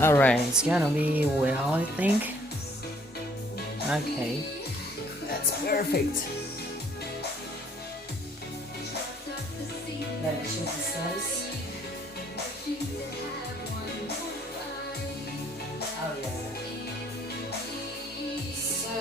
Alright, it's gonna be well, I think. Okay, that's perfect. That should be nice. Oh yeah. So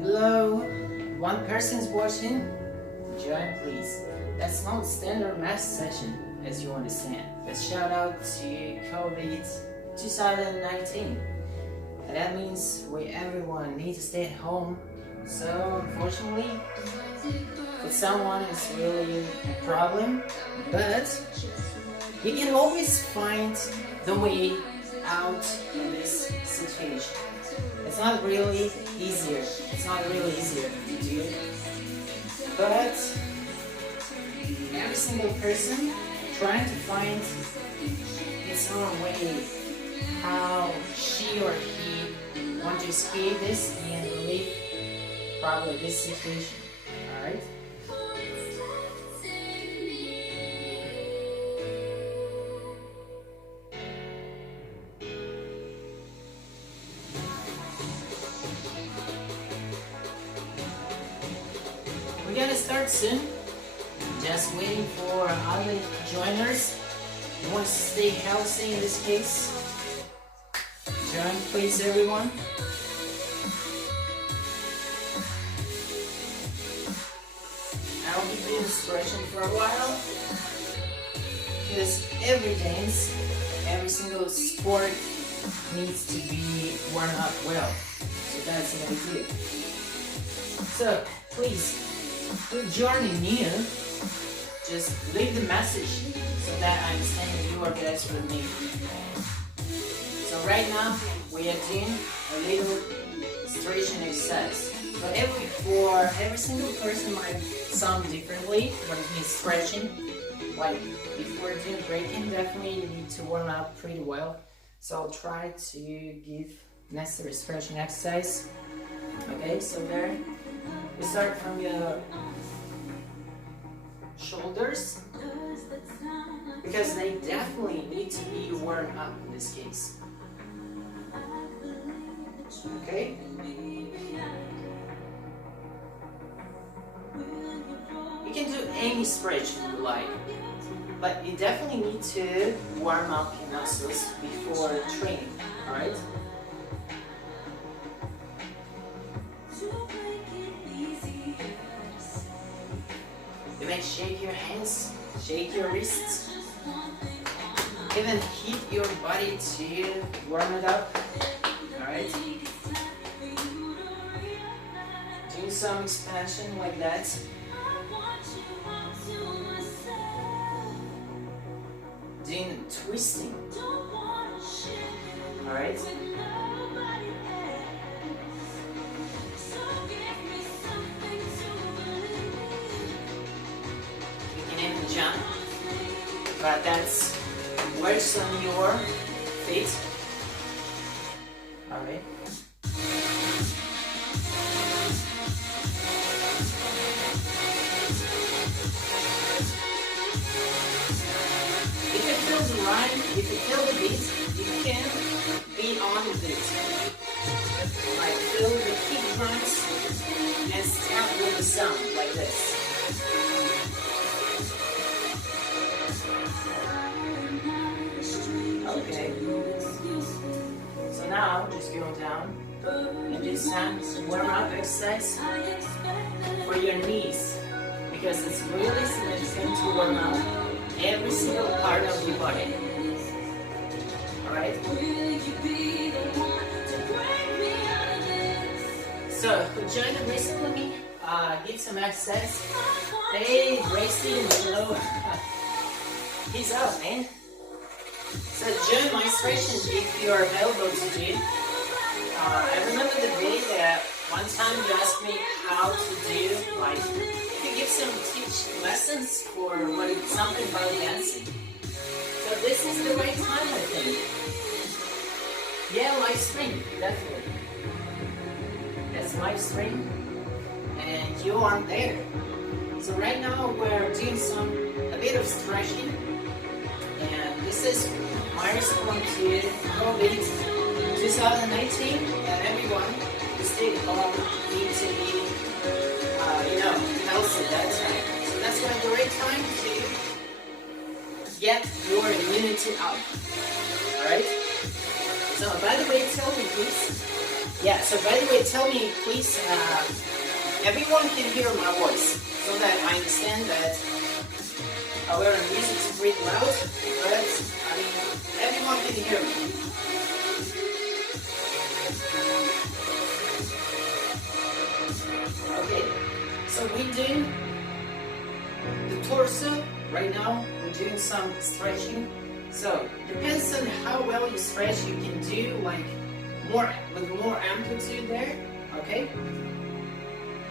hello, one person is watching. Join please. That's not standard math session, as you understand. But shout out to COVID 2019. And that means we everyone need to stay at home. So unfortunately, for someone it's really a problem. But you can always find the way out of this situation. It's not really easier. It's not really easier to do it. But every single person trying to find its own way how she or he want to escape this and relieve probably this situation. Alright? We're gonna start soon. Just waiting for other joiners who want to stay healthy in this case. Join please everyone. I'll be doing stretching for a while because every dance, every single sport needs to be warmed up well. So that's the idea. So please, if you're joining new, just leave the message so that I understand you are guys with me. So right now we are doing a little stretching exercise. But for every single person might sound differently when it means stretching. Like before doing breaking, definitely you need to warm up pretty well. So I'll try to give necessary stretching exercise. Okay, so there. We start from your shoulders because they definitely need to be warmed up in this case. Okay? You can do any stretch you like, but you definitely need to warm up your muscles before training, alright? You may shake your hands, shake your wrists, even hit your body to warm it up. Alright? Doing some expansion like that. Doing twisting. Alright? Jump, but that's works on your feet. Alright. If you feel the rhyme, if you feel the beat, you can be on the beat. Like feel sound like this. Okay. So now just go down and do some warm-up exercise for your knees, because it's really significant to warm up every single part of your body. Alright? So, join the racing with me, give some exercise. Hey, racing and slow. He's up, man. So, join my stretching if you are available to do. I remember the day that one time you asked me how to do, like, if you give some teach lessons for something about dancing. So this is the right time, I think. Yeah, live stream, definitely. That's live stream, and you aren't there. So right now we're doing a bit of stretching, and this is my response to COVID 2019, and everyone who stayed home need to be, healthy that time. So that's why the right time to get your immunity up. Alright? So by the way, tell me please. Yeah, so by the way, tell me please, everyone can hear my voice, so that I understand that our music is pretty loud, but everyone can hear me. Okay, so we're doing the torso right now. We're doing some stretching. So depends on how well you stretch. You can do like with more amplitude there. Okay.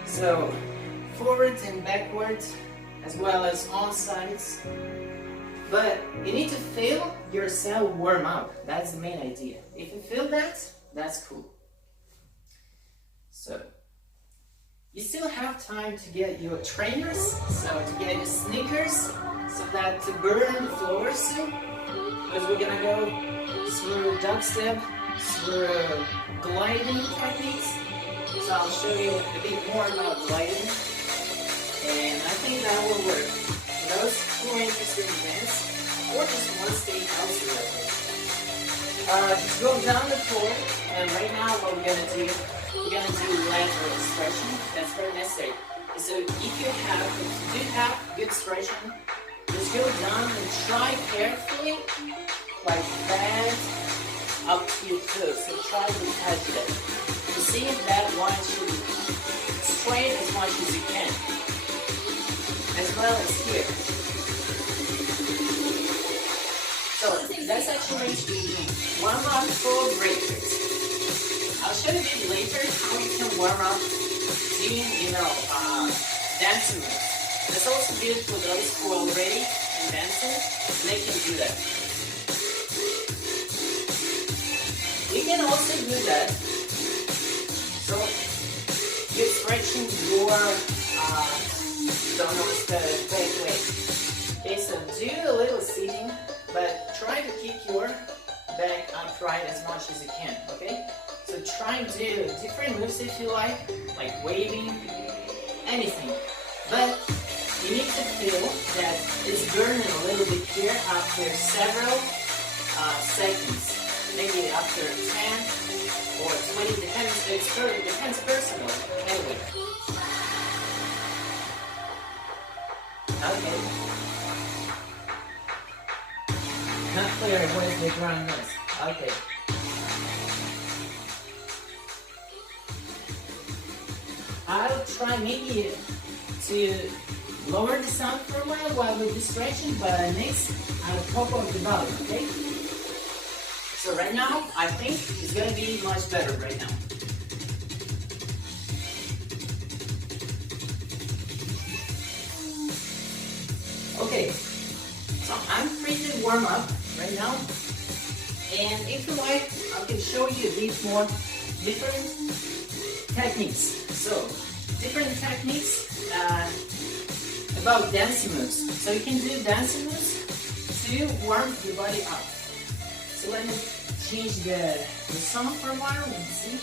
So forwards and backwards, as well as on sides. But you need to feel yourself warm up. That's the main idea. If you feel that, that's cool. So you still have time to get your trainers, so to get your sneakers, so that to burn the floor soon, because we're gonna go through dubstep, through gliding techniques. So I'll show you a bit more about gliding, and I think that will work for those who are interested in dance, or just want to stay healthy with it. Just go down the floor, and right now what we're gonna do lateral stretching. That's very necessary. So if you do have good stretching, just go down and try carefully, like that, up to your toes. So try to touch that. You see that one should be straight as much as you can, as well as here. So that's actually warm up for breakers. I'll show you a bit later how you can warm up doing, dancing moves. That's also good for those who are already in dancing. They can do that. You can also do that. So you're stretching your almost the back leg. Okay, so do a little seating, but try to keep your back upright as much as you can. Okay. So try and do different moves if you like waving, anything. But you need to feel that it's burning a little bit here after several seconds. Maybe after 10 or 20, depends personally. Anyway. Okay. Not clear where's the ground is. Okay. I'll try maybe to lower the sound for a while we do stretching, but next I'll pop up the volume, okay? So right now, I think it's gonna be much better right now. Okay, so I'm free to warm up right now, and if you like, I can show you a bit more different techniques. So, different techniques about dancing moves. So you can do dancing moves to warm your body up. So let me change the song for a while and see.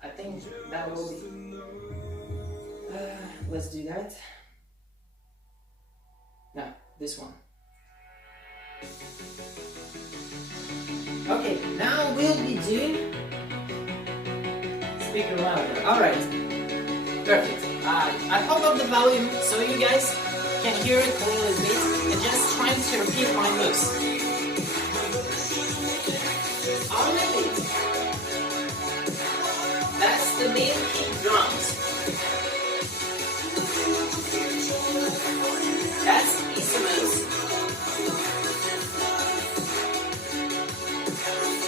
I think that will be. let's do that. No, this one. Okay, now we'll be doing speaker louder. Alright, perfect. I pop up the volume so you guys can hear it a little bit and just trying to repeat my moves. On the beat. That's the main kick drums. That's easy moves.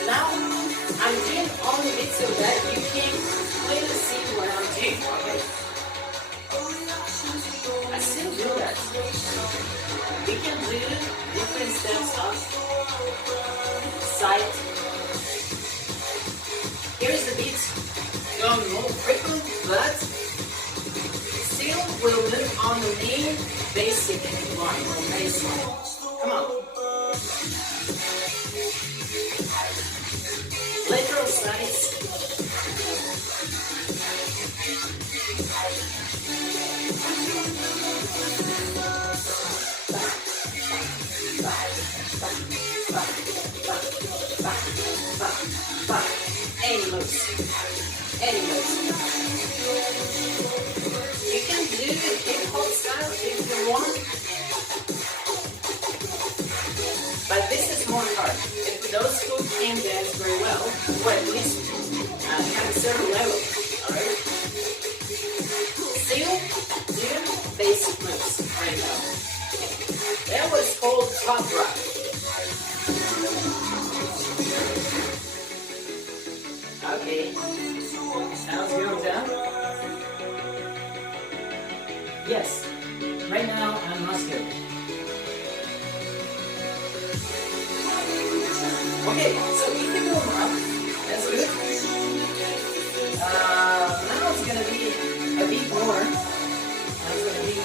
Now, I'm doing all the bits so that you can clearly see what I'm doing, okay? I still do that. We can do different steps of side. Here's the beat going more frequent, but still we'll move on the main basic line or baseline. Come on. Lateral sides. Any moves. Any moves. You can do the hip hop style if you want. But this is more hard. If those who can dance very well, or at least have a certain level, alright? Still do basic moves right now. That was called top rock. Okay, now let's go down. Yes, right now I'm muscular. Okay, so we can warm up. That's good. Now it's gonna be a bit more. Now it's gonna be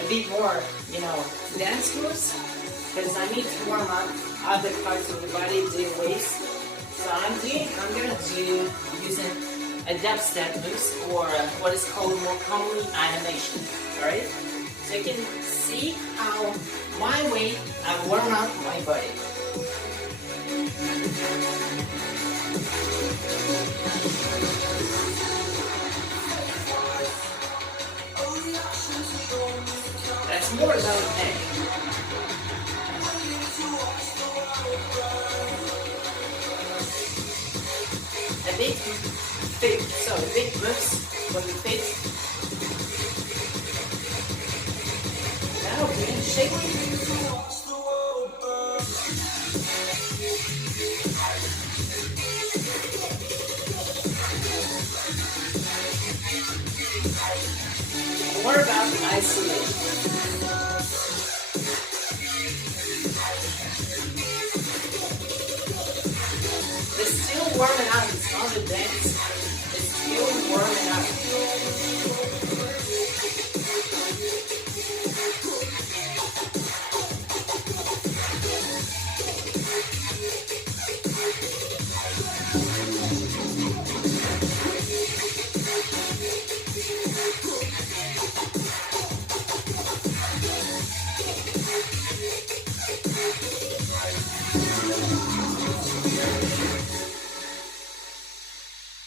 a bit more, you know, dance moves, because I need to warm up other parts of the body, do waves. So I'm gonna do using a dubstep moves, or what is called more commonly animation. Alright? So you can see how my way I warm up my body. That's more about the neck. A big fit, so a big moves for the fit. Now we're shaking. What about the isolation? It's still warming up, it's not a dance. It's still warming up.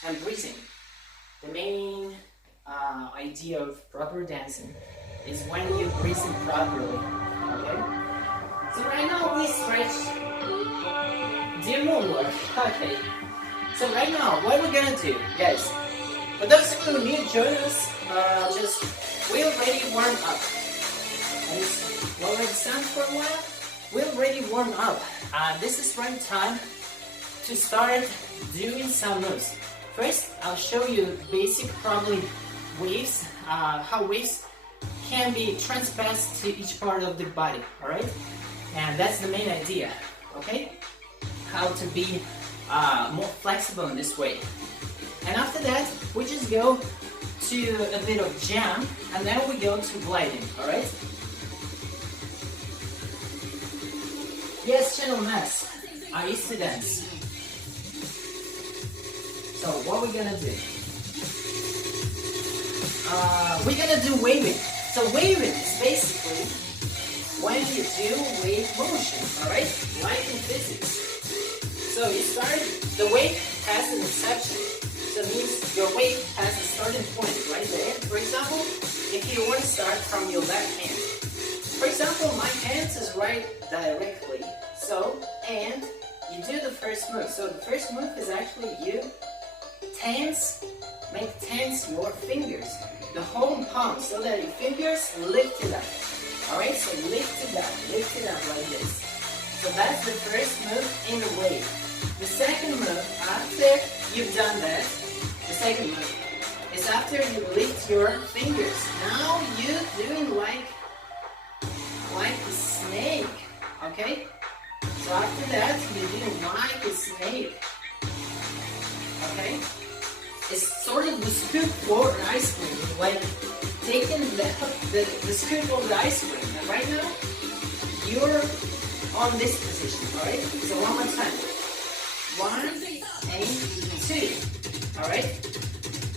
And breathing. The main idea of proper dancing is when you breathe properly. Okay? So right now we stretch the moonwalk. Okay. So right now, what we're gonna do, guys? For those who new join us, we already warmed up. And it's already sound for a while. We already warmed up. This is right time to start doing some moves. First, I'll show you basic probably waves, how waves can be transposed to each part of the body, alright? And that's the main idea, okay? How to be more flexible in this way. And after that, we just go to a bit of jam, and then we go to gliding, alright? Yes, Channel Mass, I used to dance. So what we're gonna do? we're gonna do waving. So waving is basically when you do wave motion, alright? Like in physics. So you start, the wave has an inception. So it means your wave has a starting point right there. For example, if you want to start from your left hand. For example, my hand is right directly. So, and you do the first move. So the first move is actually you tense your fingers, the whole palm, so that your fingers lift it up. Alright, so lift it up like this. So that's the first move in the wave. The second move, after you've done that, the second move is after you lift your fingers. Now you're doing like a snake, okay? So after that, you're doing like a snake, okay? It's sort of the scoop for an ice cream, like taking the scoop of the ice cream. And right now, you're on this position, alright? So one more time. 1 and 2, alright?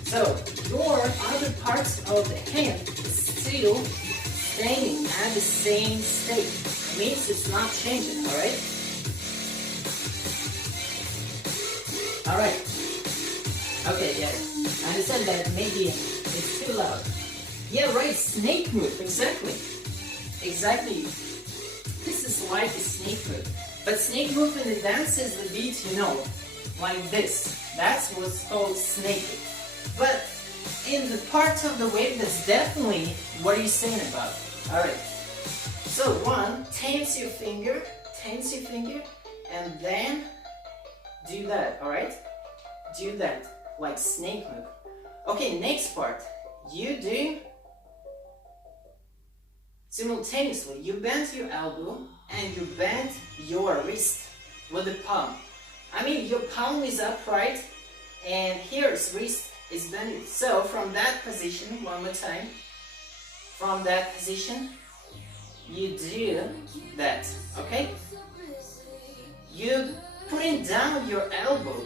So your other parts of the hand is still staying at the same state. It means it's not changing, alright? Alright. Okay, yeah. I understand that maybe it's too loud. Yeah, right, snake move, exactly. Exactly. This is like a snake move. But snake move in the dance is the beat, you know, like this. That's what's called snaking. But in the part of the wave, that's definitely what you're saying about. Alright. So one, tense your finger, and then do that, alright? Do that, like snake move. Okay, next part. You do simultaneously, you bend your elbow and you bend your wrist with the palm. I mean, your palm is upright and here's wrist is bending. So from that position, one more time, from that position, you do that, okay? You putting down your elbow.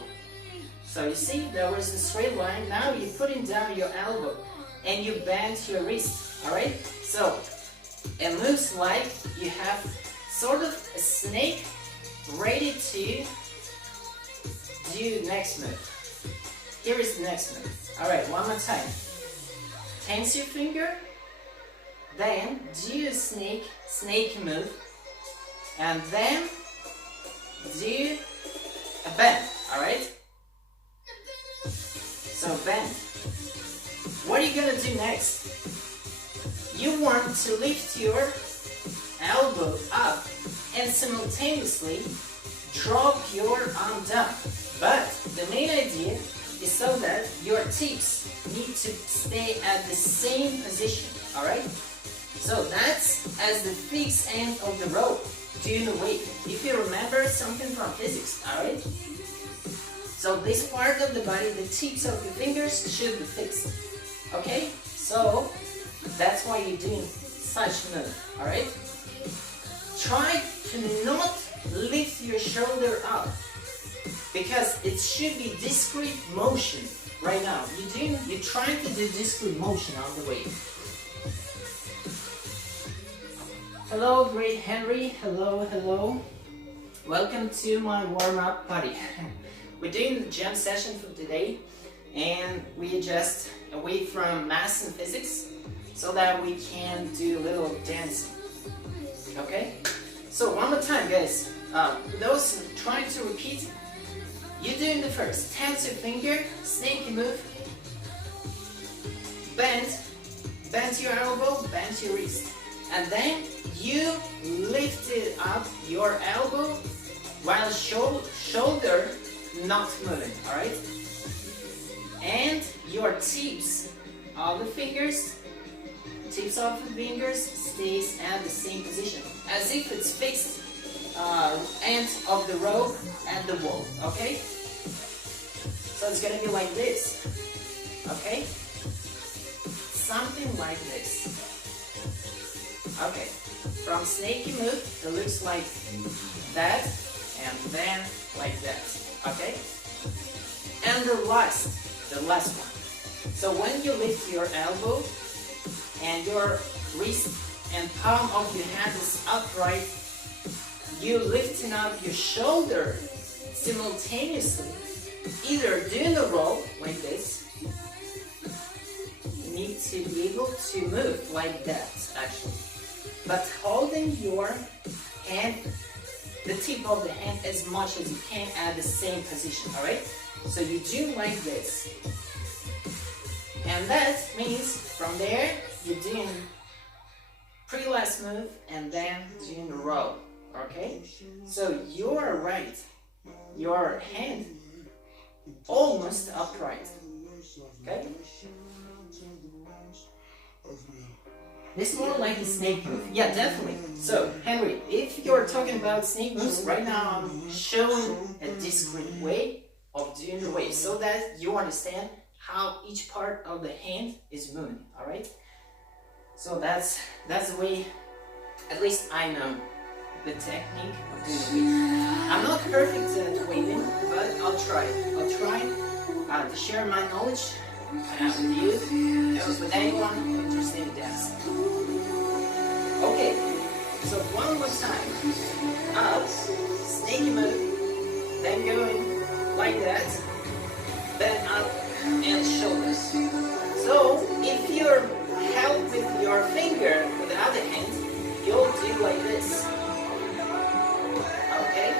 So you see, there was a straight line. Now you're putting down your elbow and you bend your wrist, alright? So it moves like you have sort of a snake ready to do next move. Here is the next move. Alright, one more time. Tense your finger, then do a snake move, and then do a bend, alright? So bend. What are you gonna do next? You want to lift your elbow up and simultaneously drop your arm down. But the main idea is so that your tips need to stay at the same position, alright? So that's as the fixed end of the rope during the wave. If you remember something from physics, alright? So this part of the body, the tips of your fingers should be fixed. Okay? So that's why you're doing such move, alright? Try to not lift your shoulder up because it should be discrete motion right now. You're trying to do discrete motion on the wave. Hello, great Henry. Hello. Welcome to my warm-up party. We're doing the jam session for today, and we adjust away from math and physics so that we can do a little dancing. Okay? So one more time, guys. Those trying to repeat, you're doing the first. Tense your finger, snake move, bend your elbow, bend your wrist, and then you lifted up your elbow while shoulder not moving, alright? And your tips of the fingers stays at the same position, as if it's fixed end of the rope at the wall, okay? So it's gonna be like this, okay? Something like this. Okay, from snaky move, it looks like that, and then like that, okay? And the last one. So when you lift your elbow and your wrist and palm of your hand is upright, you lifting up your shoulder simultaneously, either doing a roll like this. You need to be able to move like that actually, but holding your hand, the tip of the hand as much as you can at the same position, alright? So you do like this. And that means from there, you're doing pre-last move and then doing the roll, okay? So you're right, your hand almost upright, okay? This is more like a snake move. Yeah, definitely. So, Henry, if you're talking about snake moves, right now I'm showing a discrete way of doing the wave so that you understand how each part of the hand is moving, alright? So that's the way, at least I know the technique of doing the wave. I'm not perfect at waving, but I'll try. I'll try to share my knowledge with you, with anyone who is interested in dance. Okay, so one more time. Up, snaky move, then going like that, then up and shoulders. So if you're held with your finger with the other hand, you'll do like this. Okay?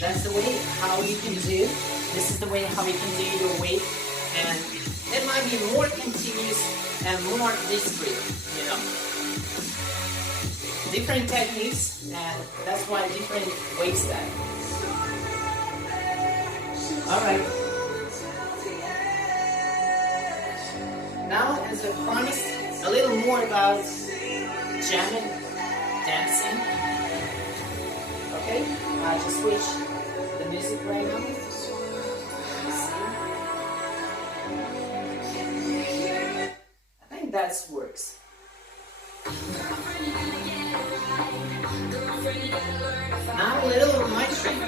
That's the way how you can do. This is the way how you can do your wave, and it might be more continuous and more discreet, you know. Different techniques, and that's why different wave style. Alright. Now, as I promised, a little more about jamming, dancing. Okay, I just switch the music right now. I think that works. Now a little of my train.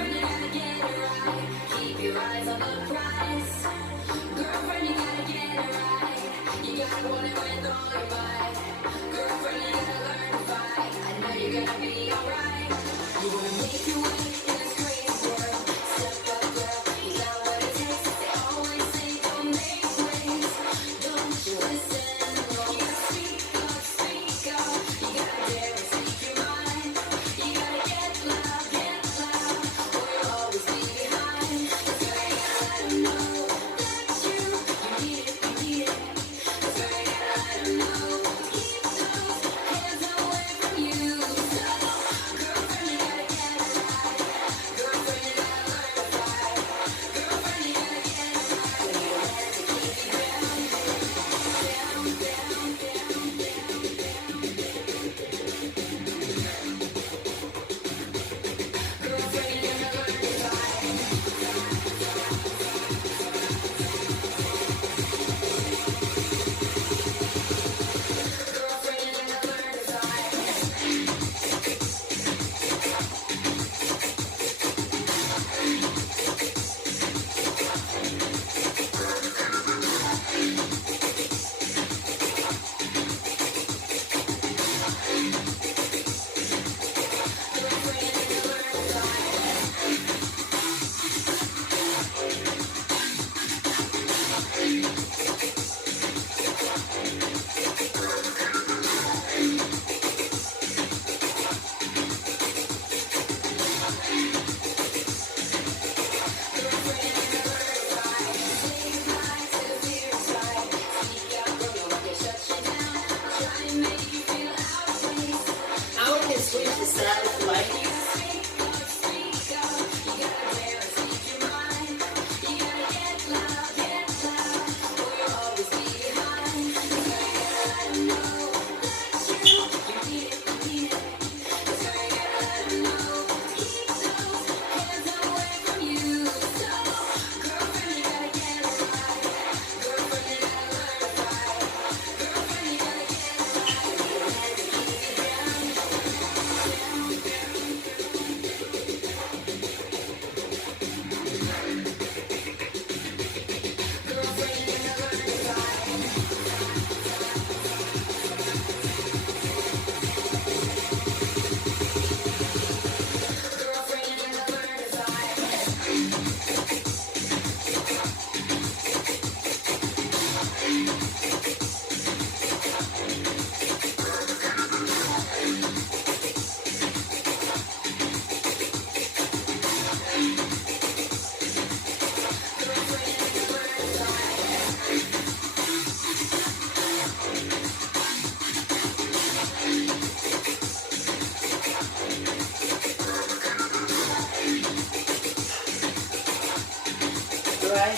right.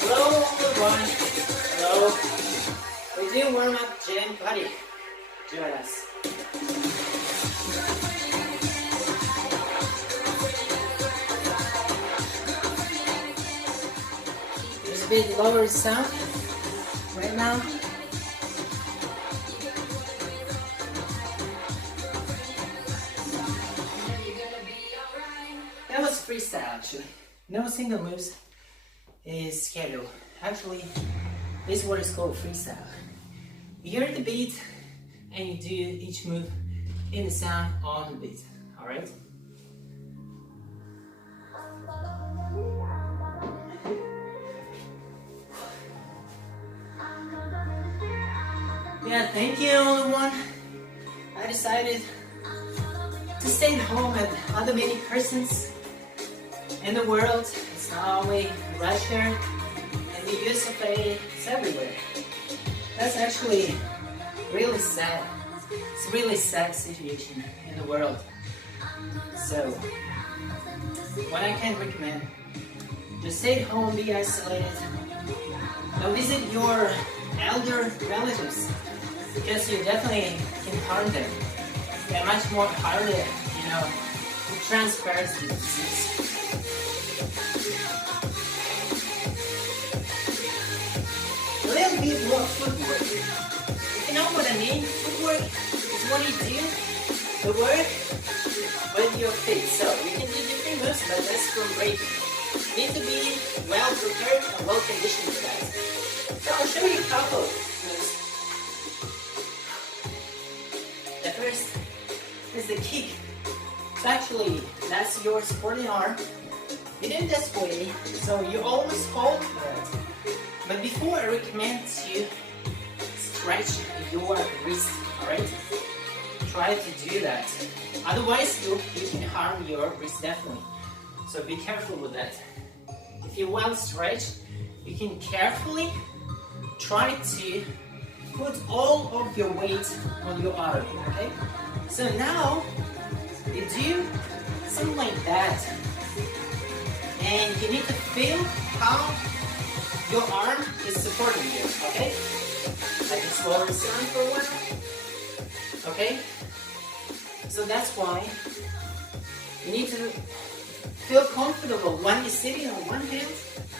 Slow on the one. Slow. We do warm up gym body. Join us. There's a bit lower sound right now. That was freestyle actually. No single moves is scheduled. Actually, this is what is called freestyle. You hear the beat and you do each move in the sound on the beat. Alright? Yeah, thank you everyone. I decided to stay home and other many persons in the world. It's not only Russia and the USA, it's everywhere. That's actually really sad. It's a really sad situation in the world. So, what I can recommend, just stay at home, be isolated. Now visit your elder relatives because you definitely can harm them. They're much more harder, to transfer the disease. A little bit more footwork. If you know what I mean, footwork is what you do, the work with your feet. So you can do different moves, but that's from breaking. You need to be well prepared and well conditioned for that. So I'll show you a couple moves. The first is the kick. So actually, that's your supporting arm. You do it this way, so you always hold that. But before, I recommend you stretch your wrist, alright? Try to do that. Otherwise, you can harm your wrist definitely. So be careful with that. If you well stretch, you can carefully try to put all of your weight on your arm, okay? So now, you do something like that. And you need to feel how your arm is supporting you, okay? I can slow this down for a while. Okay? So that's why you need to feel comfortable when you're sitting on one hand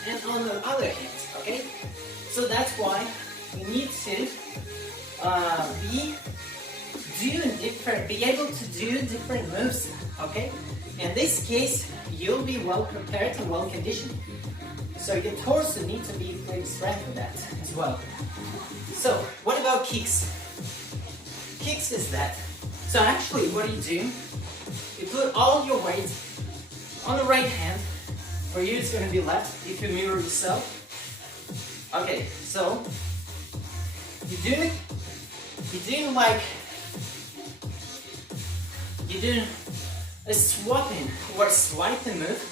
and on the other hand, okay? So that's why you need to be able to do different moves, okay? In this case, you'll be well prepared and well conditioned. So your torso needs to be pretty strong for that as well. So what about kicks? Kicks is that. So actually what you do, you put all your weight on the right hand. For you it's going to be left if you mirror yourself. Okay, so you do a swapping or swiping move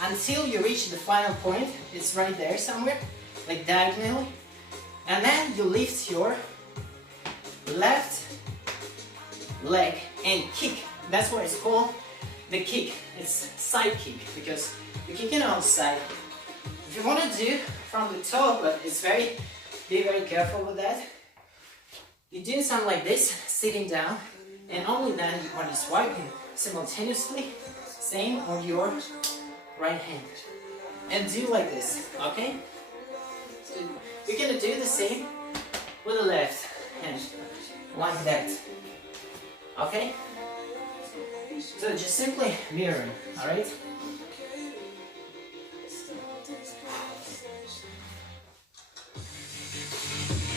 until you reach the final point. It's right there somewhere, like diagonally. And then you lift your left leg and kick. That's what it's called, the kick. It's side kick because you're kicking on the side. If you want to do from the top, but be very careful with that. You do something like this, sitting down, and only then when you're swiping simultaneously, same on your right hand. And do like this, okay? So you're gonna do the same with the left hand, like that. Okay? So just simply mirroring, alright?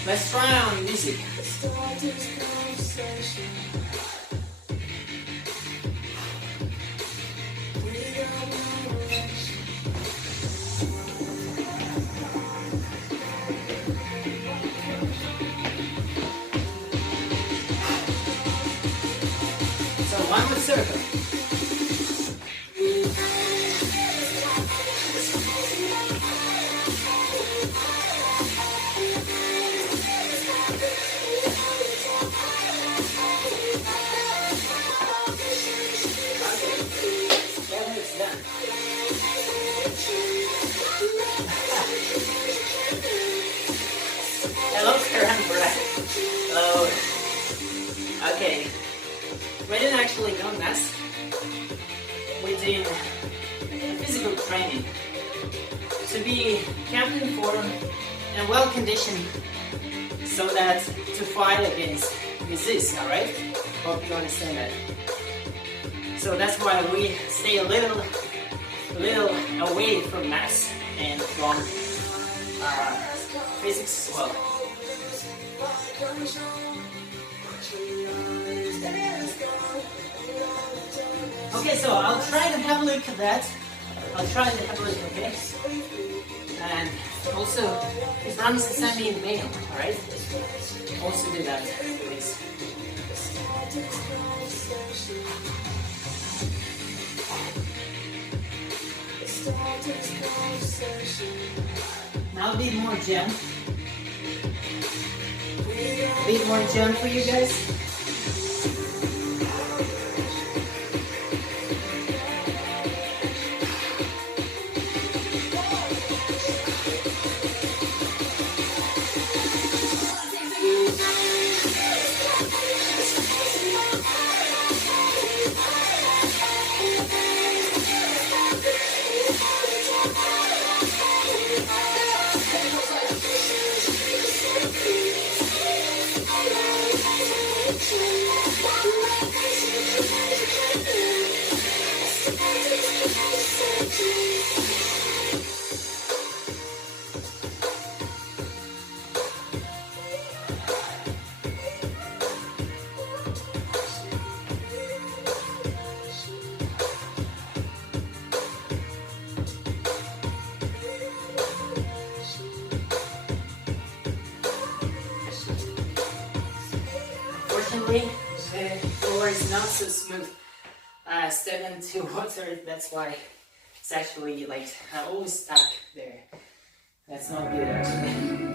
Let's try on music. So one more circle. in physical training to be kept informed and well conditioned so that to fight against disease, alright? Hope you understand that. So that's why we stay a little away from maths and from physics as well. Okay, so I'll try to have a look at that. Okay? And also, promise to send me an email, alright? Also do that, please. Now a bit more jump. A bit more jump for you guys. Unfortunately, the floor is not so smooth. Step into water, that's why it's actually like always stuck there. That's not good actually.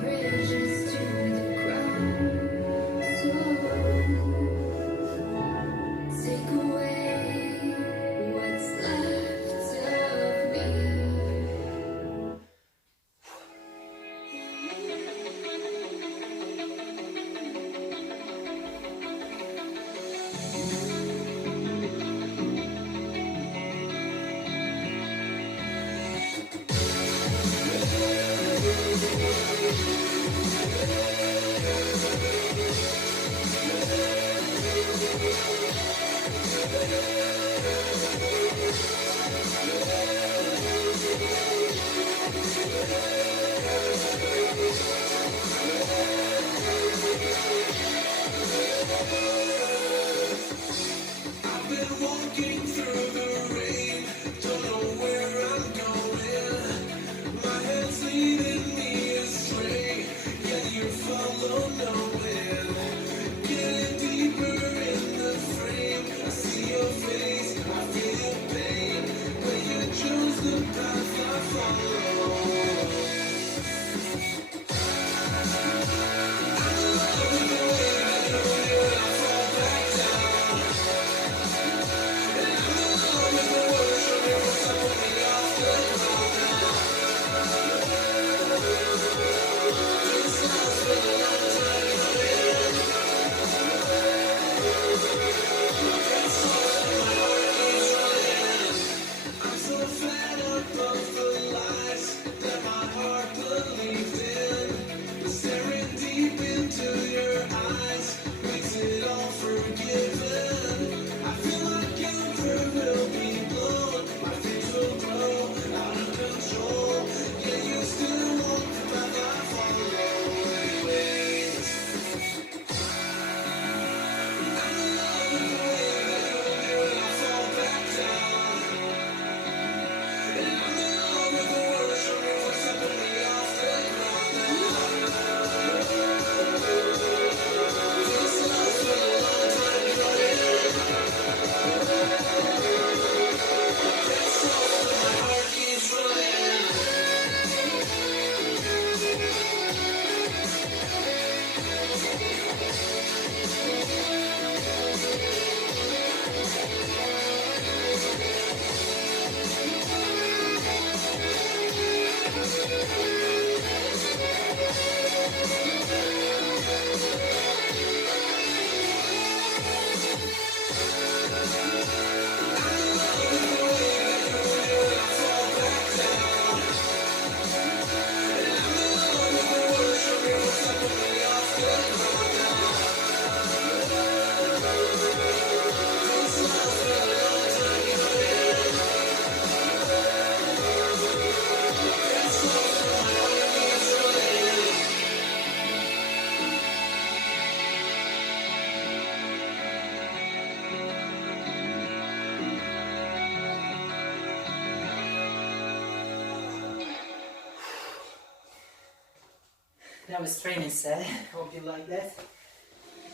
that was training set. Hope you like that.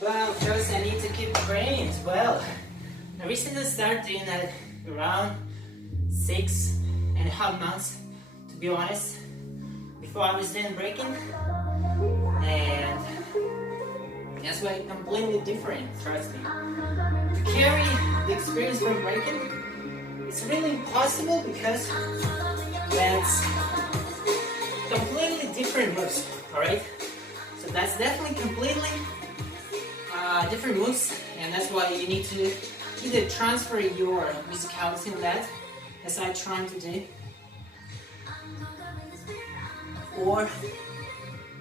Well, first I need to keep training as well. I recently started doing that around 6.5 months, to be honest. Before I was doing breaking, and that's why it's completely different, trust me. To carry the experience from breaking, it's really impossible because that's completely different moves, alright? So that's definitely completely different moves, and that's why you need to either transfer your musicality in that, as I'm trying to do, or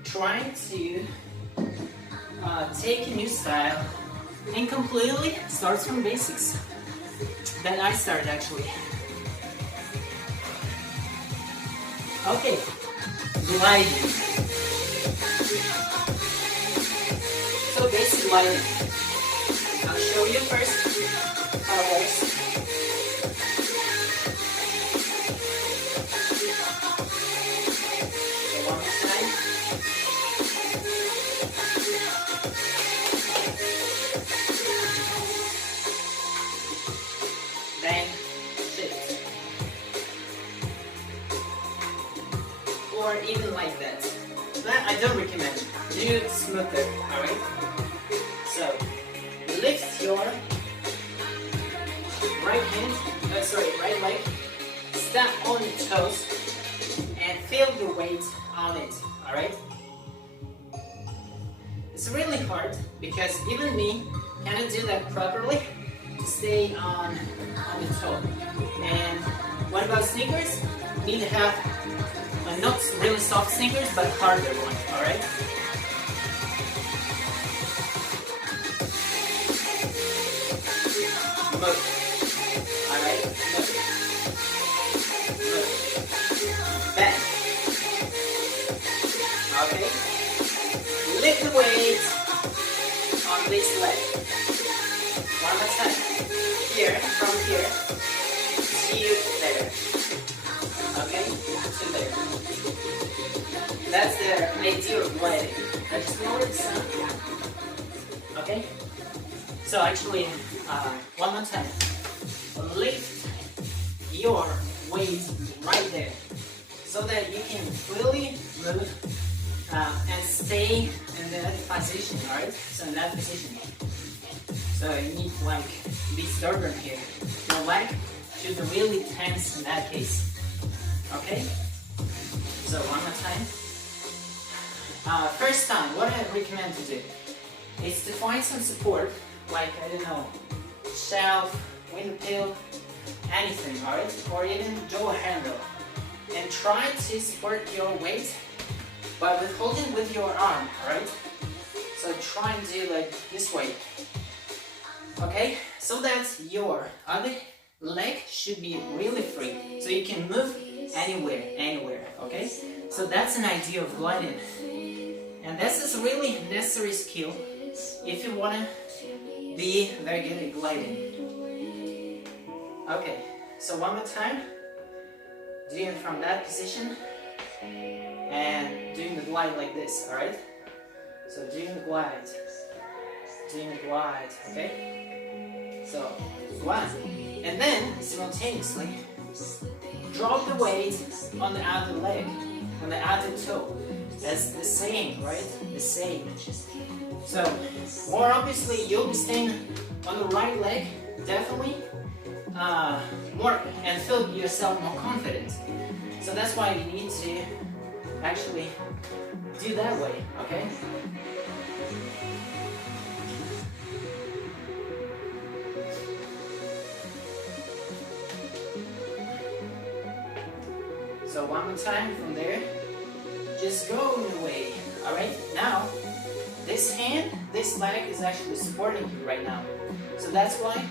trying to take a new style and completely start from basics. That I started actually. Okay, gliding. So basic gliding. I'll show you first how it works. So one more time. Then shift. Or even like that. That I don't recommend. Do it smoother, alright? So, lift your right leg, step on your toes, and feel the weight on it, alright? It's really hard because even me cannot do that properly to stay on the toe. And what about sneakers? You need to have not really soft sneakers, but harder one, alright? Move. Alright? Move. Move. Bend. Okay? Lift the weight on this leg. One more time. Here, from here to there. Okay? To there. That's the idea of gliding. I just lowered the sound. Okay? So actually, one more time. Lift your weight right there so that you can really move and stay in that position, alright? So in that position. So you need to like be stubborn here. Your leg should be really tense in that case. Okay? So one more time. First time, what I recommend to do is to find some support, like, I don't know, shelf, window sill, anything, alright? Or even door handle. And try to support your weight by withholding with your arm, alright? So try and do like this way. Okay? So that your other leg should be really free. So you can move anywhere, okay? So that's an idea of gliding. And this is a really necessary skill if you want to be very good at gliding. Okay, so one more time. Doing it from that position and doing the glide like this, alright? So doing the glide, okay? So, glide. And then, simultaneously, drop the weight on the other leg, on the other toe. That's the same, right? The same. So, more obviously, you'll be staying on the right leg, definitely, more, and feel yourself more confident. So that's why you need to actually do that way, okay? So one more time from there, just go in the way, alright? Now, this hand, this leg is actually supporting you right now. So that's why,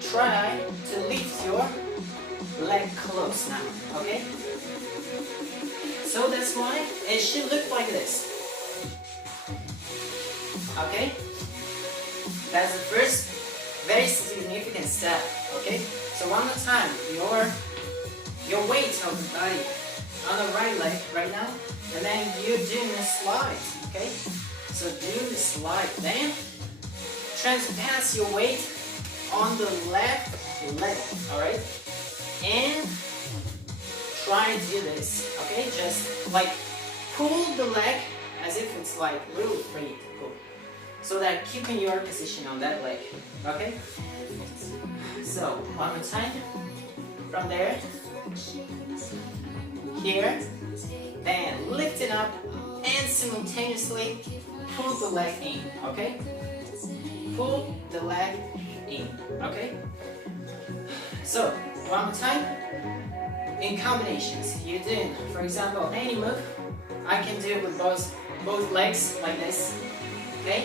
try to lift your leg close now, okay? So that's why it should look like this. Okay? That's the first very significant step, okay? So one more time, your weight of the body on the right leg right now, and then you're doing a slide. Okay, so do the slide. Then transpass your weight on the left leg. All right, and try to do this. Okay, just like pull the leg as if it's like really free to pull, so that keeping your position on that leg. Okay, so one more time. From there, here, then lift it up and simultaneously pull the leg in. Okay, pull the leg in. Okay, so one more time. In combinations, you're doing, for example, any move. I can do it with both legs like this. Okay,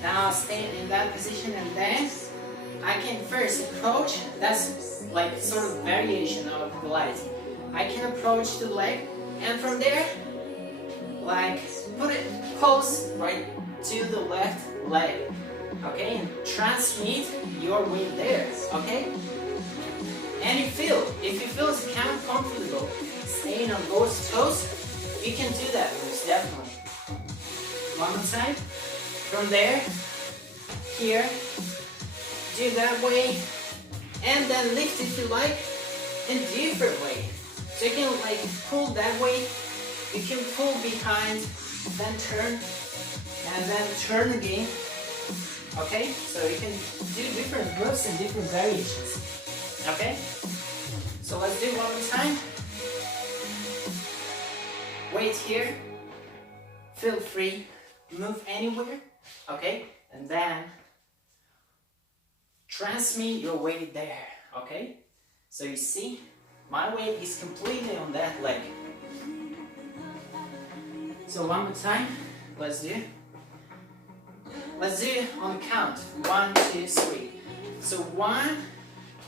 now stay in that position, and then I can first approach. That's like sort of variation of Pilates. I can approach the leg, and from there, like put it close right to the left leg. Okay, and transmit your weight there. Okay, and if you feel it's kind of comfortable staying on those toes, you can do that most definitely. One more time. From there, here, do that way, and then lift if you like in different way. So you can like pull that way, you can pull behind, then turn, and then turn again. Okay, so you can do different moves and different variations. Okay, so let's do one more time. Wait here, feel free, move anywhere. Okay, and then transmit your weight there. Okay, so you see, my weight is completely on that leg. So one more time, let's do on count. 1, 2, 3. So 1,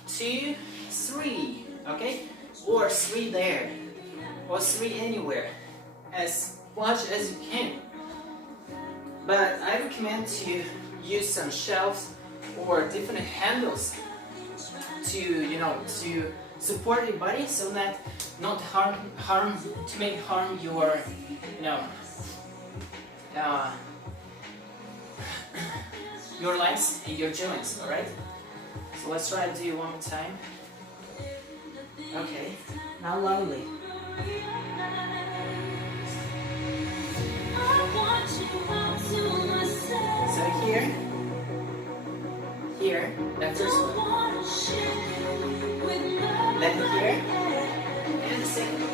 2, 3. Okay, or 3 there, or 3 anywhere, as much as you can. But I recommend to use some shelves or different handles to support your body, so that not harm your your legs and your joints. All right, so let's try to do one more time. Okay, now lovely. So here, that first one, then here, and the second one.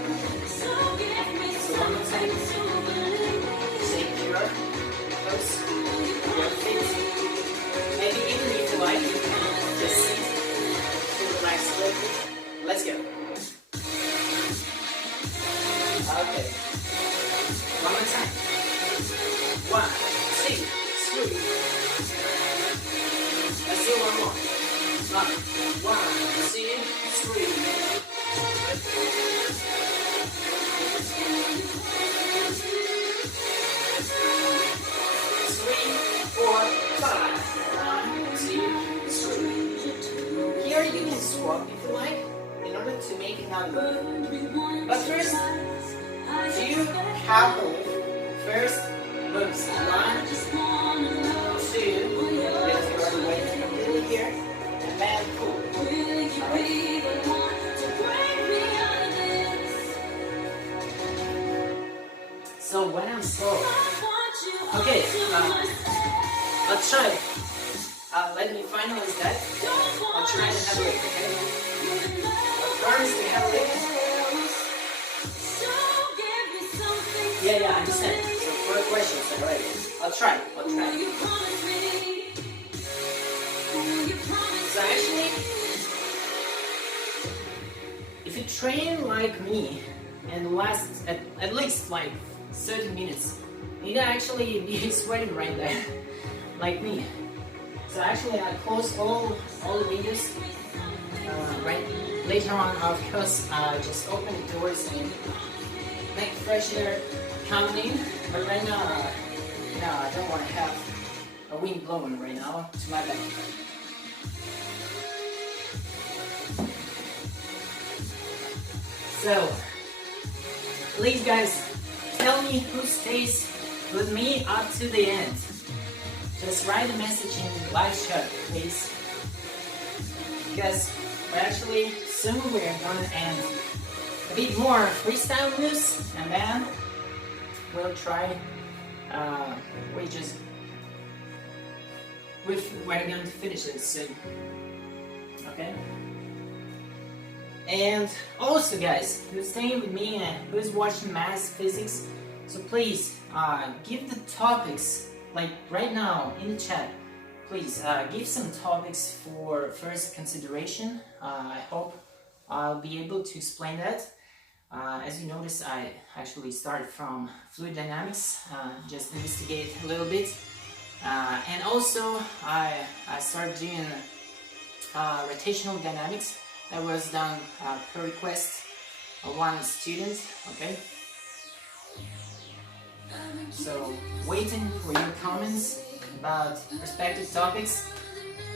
So one more time. Secure, close, your feet. Maybe even if you like, you can just sit to relax a little bit. Let's go. Okay. One more time. 1, 2, 3. Let's do one more. 1, 2, 3. 3, 4, 5. 1, 2, 3. Here you can swap if you like, in order to make another move. But first, do happily first moves. 1, 2, lift your weight completely here, and then pull. Alright. So when I'm slow, okay, let's try it. Let me finalize that. I'll try to have a look, okay? First, we have a look. Yeah, I understand. So for the questions, alright. I'll try. So actually, if you train like me and last at least like 30 minutes, you can actually be sweating right there, like me. So actually, I close all the videos. Right later on, of course, just open the doors and make fresh air coming in. But right now, I don't want to have a wind blowing right now to my back. So, please guys, tell me who stays with me up to the end. Just write a message in live chat, please. Because soon we're gonna end a bit more freestyle moves, and then we'll try. We're going to finish it soon. Okay. And also, guys, who's staying with me and who's watching math, physics, so please give the topics like right now in the chat. Please give some topics for first consideration. I hope I'll be able to explain that. As you notice, I actually started from fluid dynamics, just investigate a little bit. And also, I started doing rotational dynamics. That was done per request of one student, okay? So, waiting for your comments about respective topics,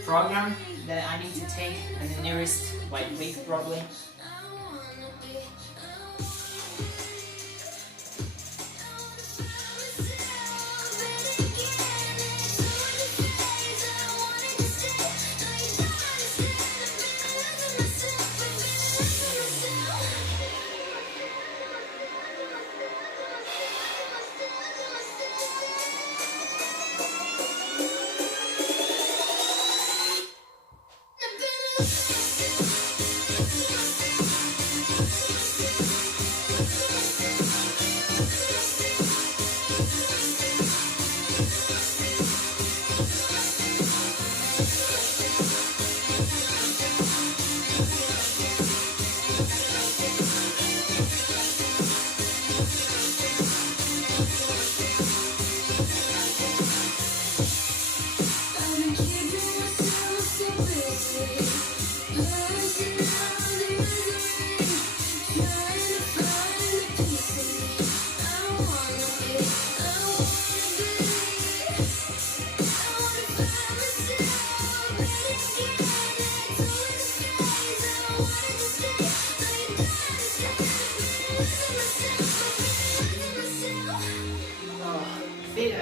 program that I need to take, and the nearest week probably.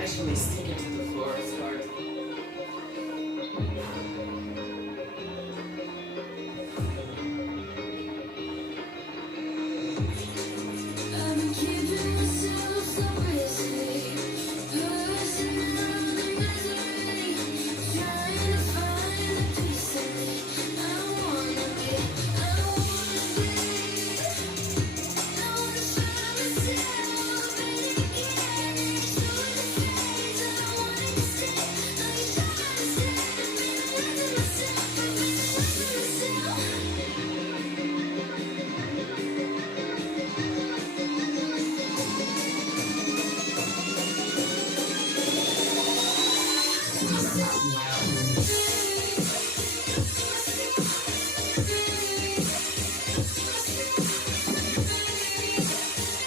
Actually sticking to the floor, it's hard.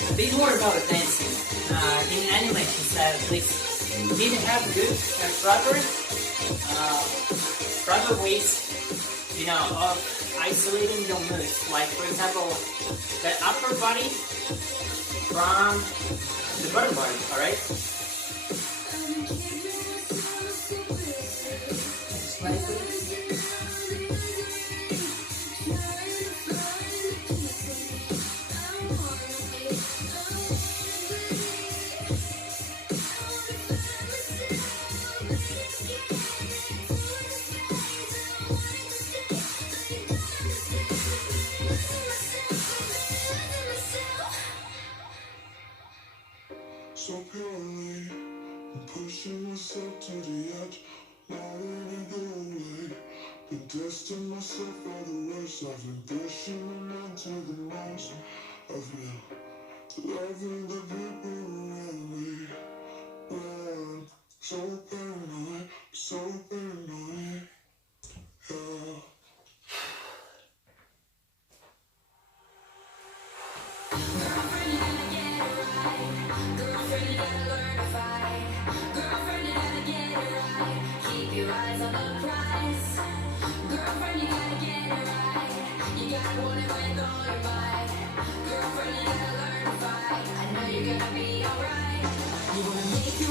A bit more about dancing. In animation style, please. You need to have good proper ways, of isolating your moves. Like for example, the upper body from the bottom body. All right. So purely, I'm pushing myself to the edge, not letting go away. Been testing myself at the worst. I've been pushing my mind to the most. I've been loving the people around me. I'm so paranoid, so paranoid. Yeah. You wanna make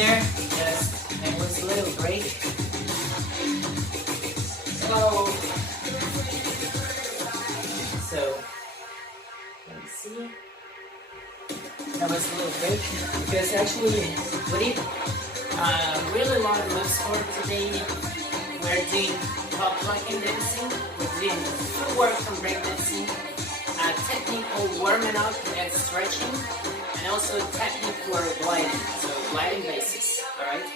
there, just it was a little break. So let me see. That was a little break because actually we did really long moves for today. We're doing top rocking dancing, we're doing footwork from breakdancing, technical warming up and stretching, and also technique for gliding, so gliding basics, alright?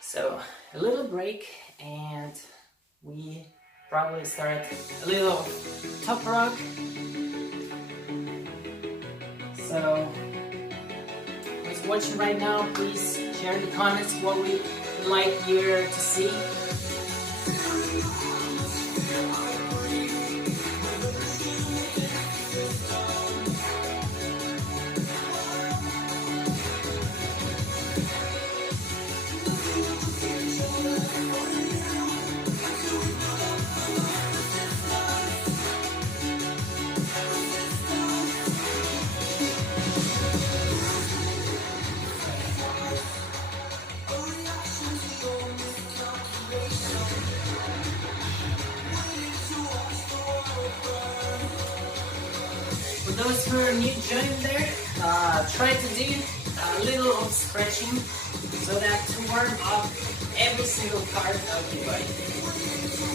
So a little break and we probably start a little top rock. So who's watching right now, please share in the comments what we would like you to see. For those who are new joining there, try to do a little of stretching so that to warm up every single part of your body.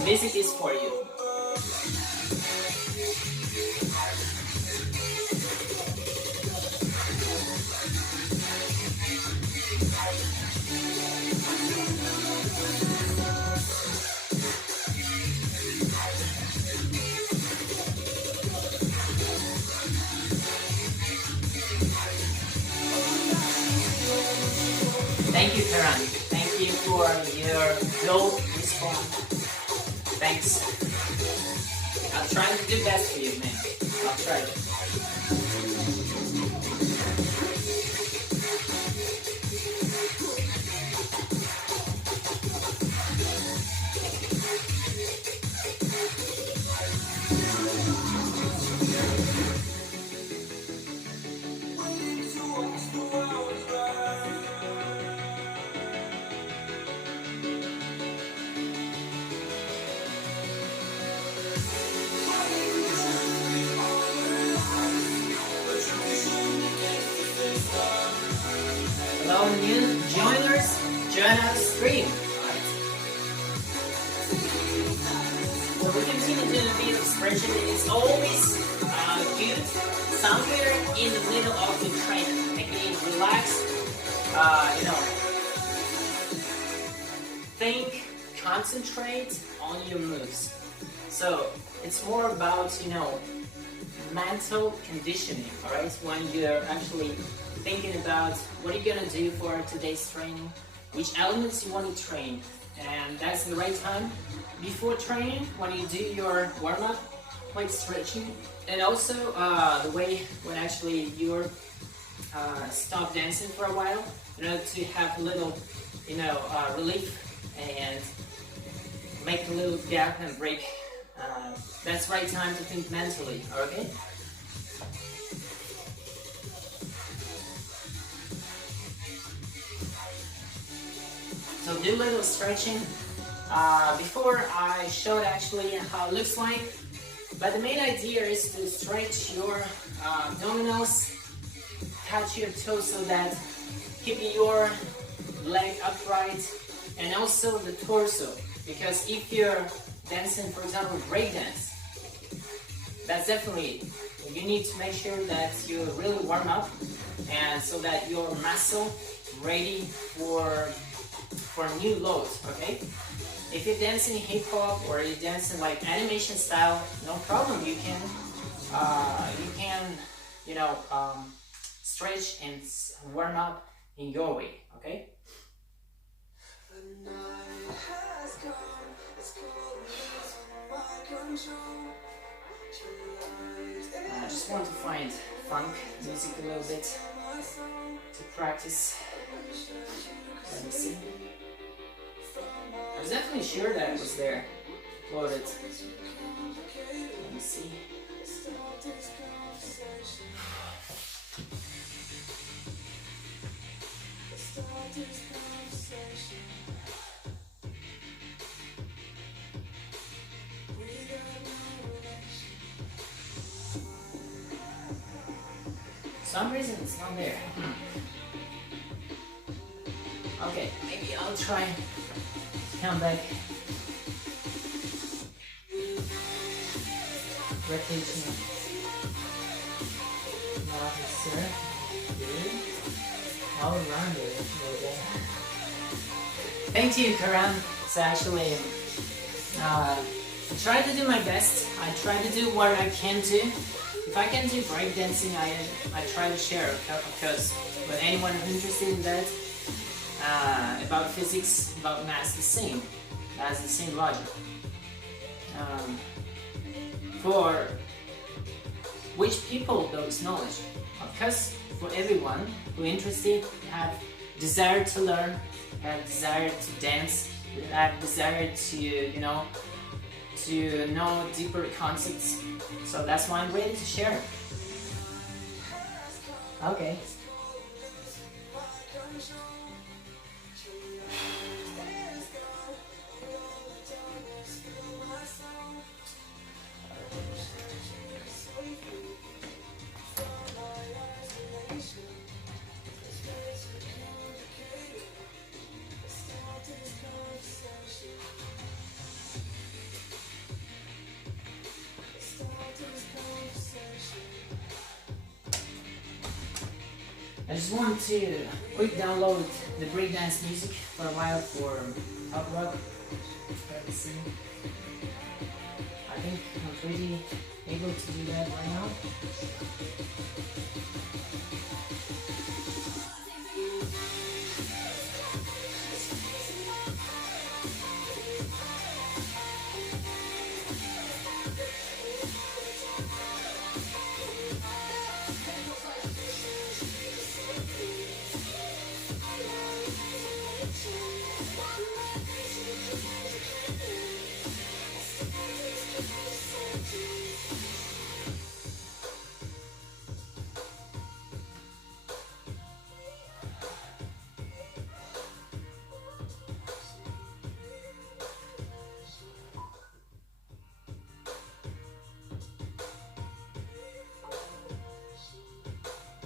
Music is for you. Thank you, Karan. Thank you for your gold response. Thanks. I'm trying to do best for you, man. I'll try. Hello, new joiners, join our stream. So we continue to do a bit of stretching. It's always good somewhere in the middle of the training. Again, relax, think, concentrate on your moves. So it's more about, mental conditioning, alright? When you're actually thinking about what you're gonna do for today's training, which elements you want to train, and that's the right time before training when you do your warm-up, like stretching, and also the way when actually you're stop dancing for a while, to have a little, relief and make a little gap and break. That's the right time to think mentally, okay? So do a little stretching. Before I showed actually how it looks like, but the main idea is to stretch your abdominals, touch your toes so that keeping your leg upright, and also the torso, because if you're dancing, for example, break dance, that's definitely, you need to make sure that you really warm up, and so that your muscle ready for new loads, okay? If you're dancing hip hop or you're dancing like animation style, no problem. You can stretch and warm up in your way, okay? I just want to find funk music a little bit to practice. Let me see. I was definitely sure that it was there. Uploaded. Let me see. For some reason it's not there. Okay, maybe I'll try come back. Rotation. Officer. Okay. All around it. Okay. Thank you, Karan. It's actually I try to do my best. I try to do what I can do. If I can do breakdancing, I try to share, because with anyone who's interested in that, about physics, about math, the same. That's the same logic. For which people those knowledge? Because for everyone who interested, have desire to learn, have desire to dance, have desire to to know deeper concepts. So that's why I'm ready to share. Okay. I just want to quick download the breakdance music for a while for pop rock. Let's see. I think I'm pretty able to do that right now.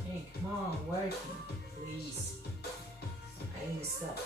Hey, come on, working, please. I need to stop.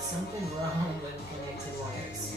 Something wrong with connected wires.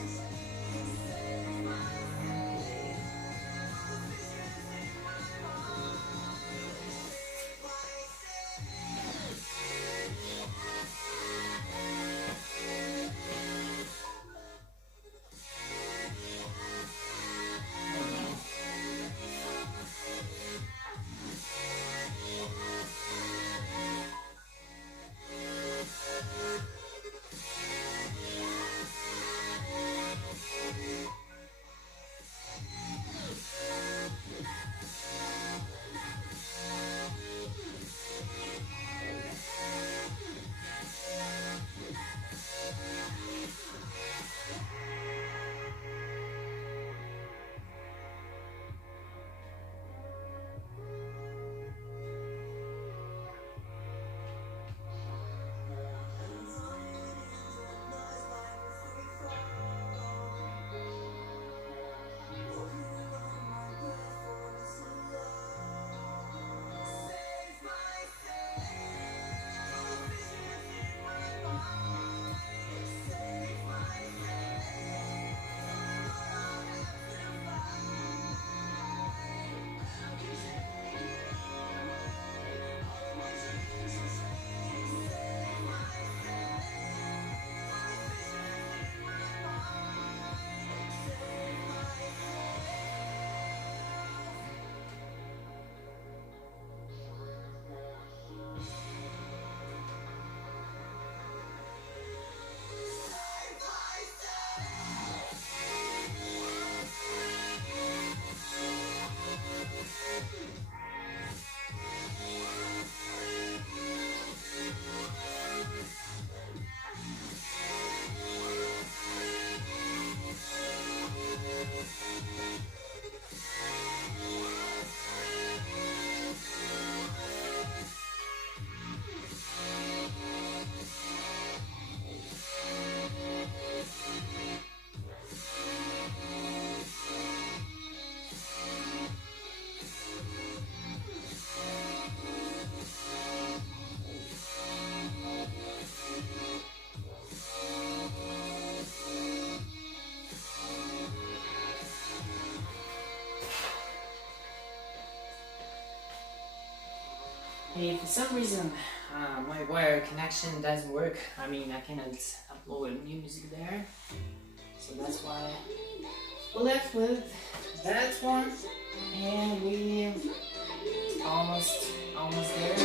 if for some reason my wire connection doesn't work, I mean I cannot upload new music there, so that's why we're left with that one, and we almost there.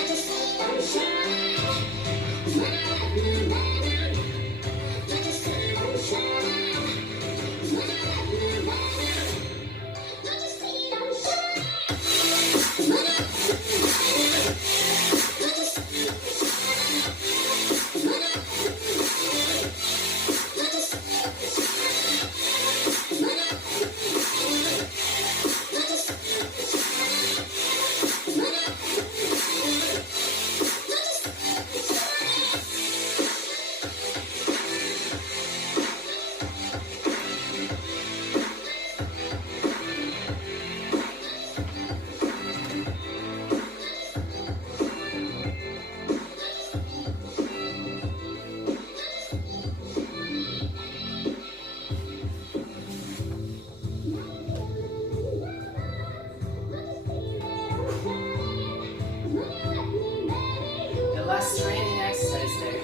Training exercise there.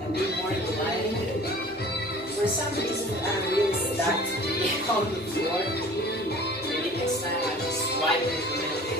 A bit more inclined. For some reason I'm really stuck to be on the floor. Maybe next time I just swipe it a little bit.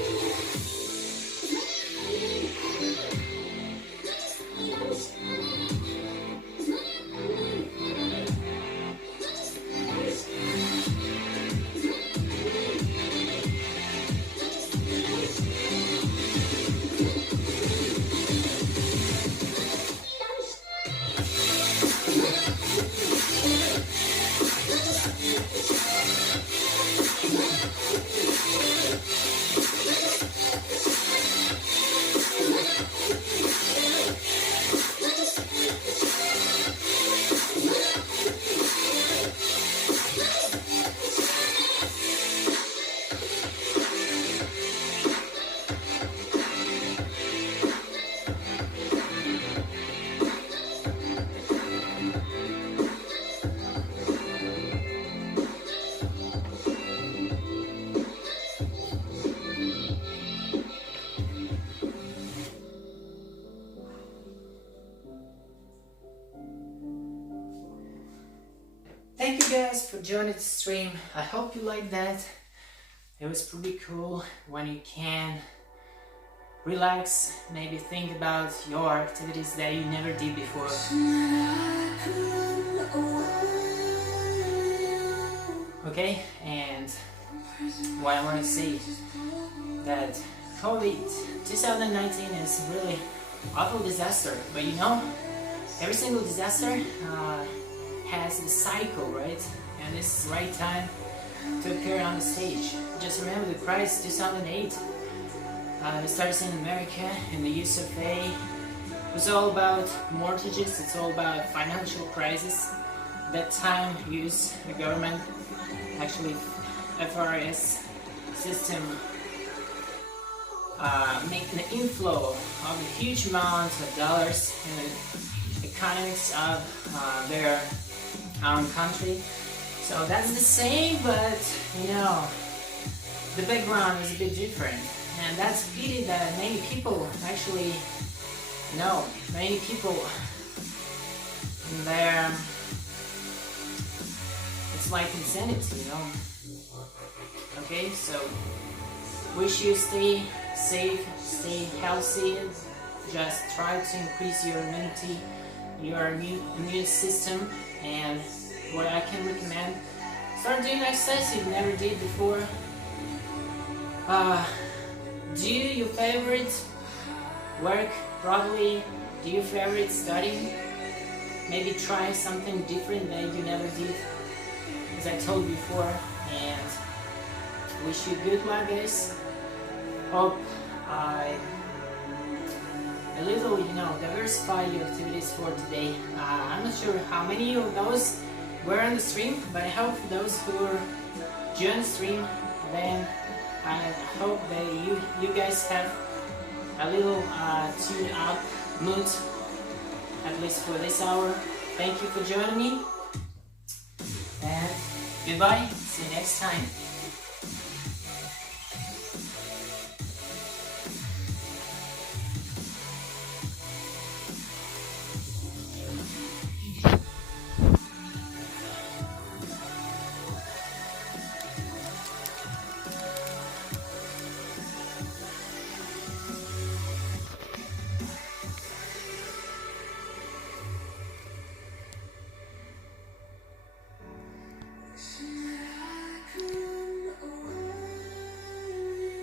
Thank you guys for joining the stream. I hope you liked that. It was pretty cool when you can relax, maybe think about your activities that you never did before. Okay, and what I want to say that COVID 2019 is really awful disaster, but you know, every single disaster has a cycle, right? And this is the right time to appear on the stage. Just remember the crisis 2008. It started in America, in the US of A. It was all about mortgages, it's all about financial crisis. That time, the government, actually FRS system, make an inflow of a huge amount of dollars in the economics of their own country. So that's the same, but you know, the background is a bit different. And that's a pity that many people actually know. Many people, it's like insanity, you know. Okay, so wish you stay safe, stay healthy. Just try to increase your immunity, your immune system, and what I can recommend, start doing exercise you never did before. Do your favorite work, probably do your favorite studying. Maybe try something different that you never did, as I told you before, and wish you good luck, guys. Hope I a little, you know, diversify your activities for today. I'm not sure how many of those were on the stream, but I hope those who joined the stream, then I hope that you guys have a little tune up mood, at least for this hour. Thank you for joining me, and goodbye, see you next time.